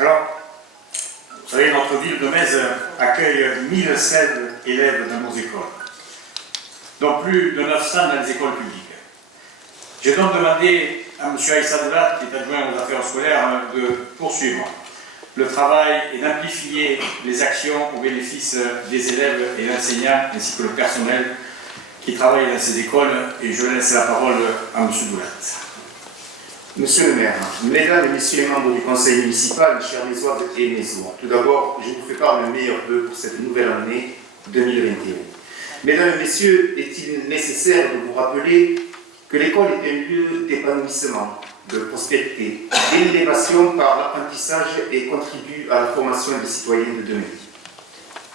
Alors, vous savez, notre ville de Metz accueille 1007 élèves dans nos écoles, dont plus de 900 dans les écoles publiques. J'ai donc demandé à M. Aïssa Doulat, qui est adjoint aux affaires scolaires, de poursuivre le travail et d'amplifier les actions au bénéfice des élèves et des enseignants, ainsi que le personnel qui travaille dans ces écoles. Et je laisse la parole à M. Doulat. Monsieur le maire, mesdames et messieurs les membres du conseil municipal, chers Mézoises et Mézois, tout d'abord, je vous fais part de meilleurs vœux pour cette nouvelle année 2021. Mesdames et messieurs, est-il nécessaire de vous rappeler que l'école est un lieu d'épanouissement, de prospérité, d'élévation par l'apprentissage et contribue à la formation des citoyens de demain.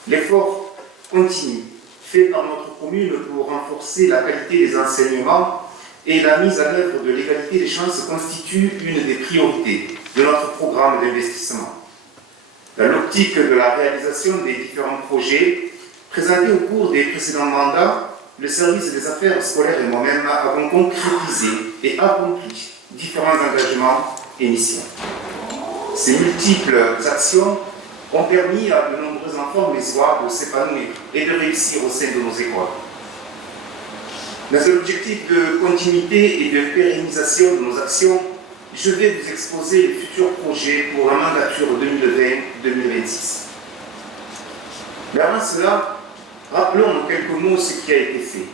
L'effort continu fait par notre commune pour renforcer la qualité des enseignements et la mise en œuvre de l'égalité des chances constitue une des priorités de notre programme d'investissement. Dans l'optique de la réalisation des différents projets présentés au cours des précédents mandats, le service des affaires scolaires et moi-même avons concrétisé et accompli différents engagements et missions. Ces multiples actions ont permis à de nombreux enfants mézois de s'épanouir et de réussir au sein de nos écoles. Dans un objectif de continuité et de pérennisation de nos actions, je vais vous exposer les futurs projets pour la mandature 2020-2026. Mais avant cela, rappelons en quelques mots ce qui a été fait.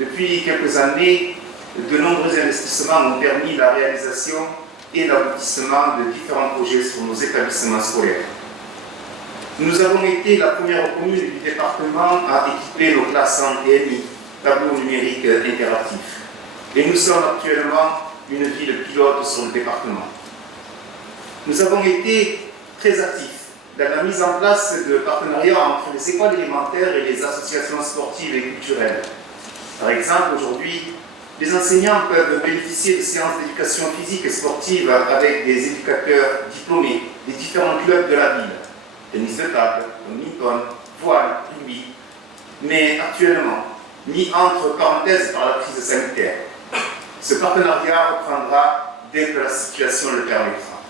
Depuis quelques années, de nombreux investissements ont permis la réalisation et l'aboutissement de différents projets sur nos établissements scolaires. Nous avons été la première commune du département à équiper nos classes en TMI, tableau numérique interactif. Et nous sommes actuellement une ville pilote sur le département. Nous avons été très actifs dans la mise en place de partenariats entre les écoles élémentaires et les associations sportives et culturelles. Par exemple, aujourd'hui, les enseignants peuvent bénéficier de séances d'éducation physique et sportive avec des éducateurs diplômés des différents clubs de la ville, tennis de table, badminton, voile, rugby, mais actuellement, mis entre parenthèses par la crise sanitaire. Ce partenariat reprendra dès que la situation le permettra.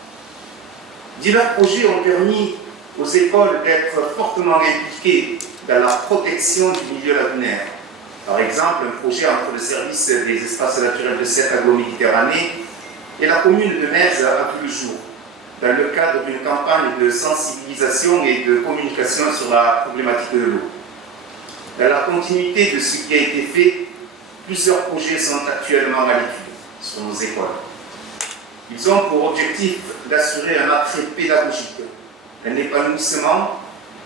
Divers projets ont permis aux écoles d'être fortement impliquées dans la protection du milieu lagunaire. Par exemple, un projet entre le service des espaces naturels de cette aglo-Méditerranée et la commune de Metz a vu le jour, dans le cadre d'une campagne de sensibilisation et de communication sur la problématique de l'eau. Dans la continuité de ce qui a été fait, plusieurs projets sont actuellement à l'étude sur nos écoles. Ils ont pour objectif d'assurer un attrait pédagogique, un épanouissement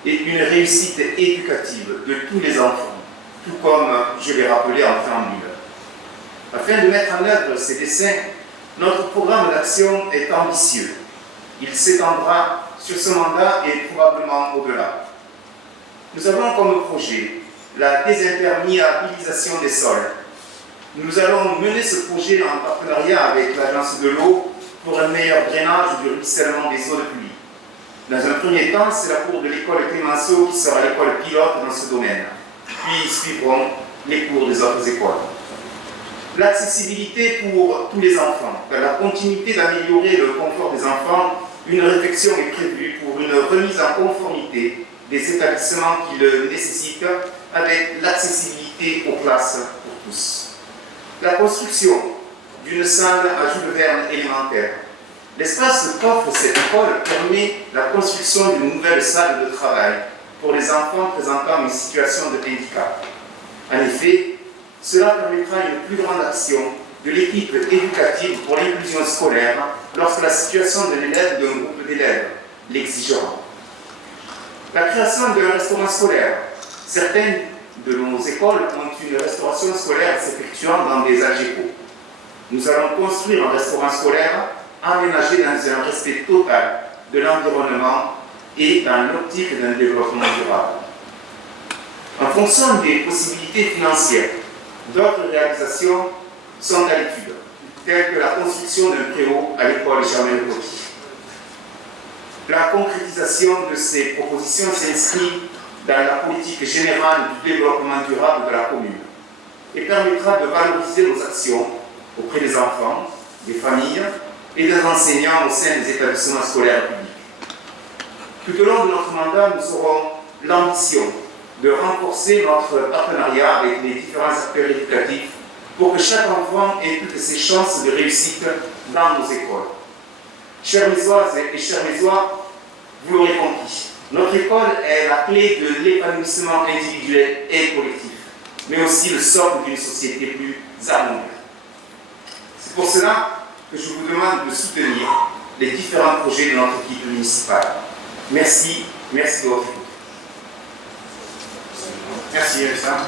et une réussite éducative de tous les enfants, tout comme je l'ai rappelé en préambule. Afin de mettre en œuvre ces desseins, notre programme d'action est ambitieux. Il s'étendra sur ce mandat et probablement au-delà. Nous avons comme projet la désimperméabilisation des sols. Nous allons mener ce projet en partenariat avec l'Agence de l'eau pour un meilleur drainage du ruissellement des eaux de pluie. Dans un premier temps, c'est la cour de l'école Clémenceau qui sera l'école pilote dans ce domaine. Puis suivront les cours des autres écoles. L'accessibilité pour tous les enfants. Dans la continuité d'améliorer le confort des enfants, une réflexion est prévue pour une remise en conformité des établissements qui le nécessitent avec l'accessibilité aux classes pour tous. La construction d'une salle à Jules Verne élémentaire. L'espace qu'offre cette école permet la construction d'une nouvelle salle de travail pour les enfants présentant une situation de handicap. En effet, cela permettra une plus grande action de l'équipe éducative pour l'inclusion scolaire lorsque la situation de l'élève ou d'un groupe d'élèves l'exigera. La création d'un restaurant scolaire. Certaines de nos écoles ont une restauration scolaire s'effectuant dans des AGECO. Nous allons construire un restaurant scolaire aménagé dans un respect total de l'environnement et dans l'optique d'un développement durable. En fonction des possibilités financières, d'autres réalisations sont à l'étude, telles que la construction d'un préau à l'école Germaine-Coty. La concrétisation de ces propositions s'inscrit dans la politique générale du développement durable de la commune et permettra de valoriser nos actions auprès des enfants, des familles et des enseignants au sein des établissements scolaires publics. Tout au long de notre mandat, nous aurons l'ambition de renforcer notre partenariat avec les différents acteurs éducatifs pour que chaque enfant ait toutes ses chances de réussite dans nos écoles. Chères Mésoises et chers Mésois, vous l'aurez compris, notre école est la clé de l'épanouissement individuel et collectif, mais aussi le socle d'une société plus harmonieuse. C'est pour cela que je vous demande de soutenir les différents projets de notre équipe municipale. Merci de votre écoute. Merci Elsa.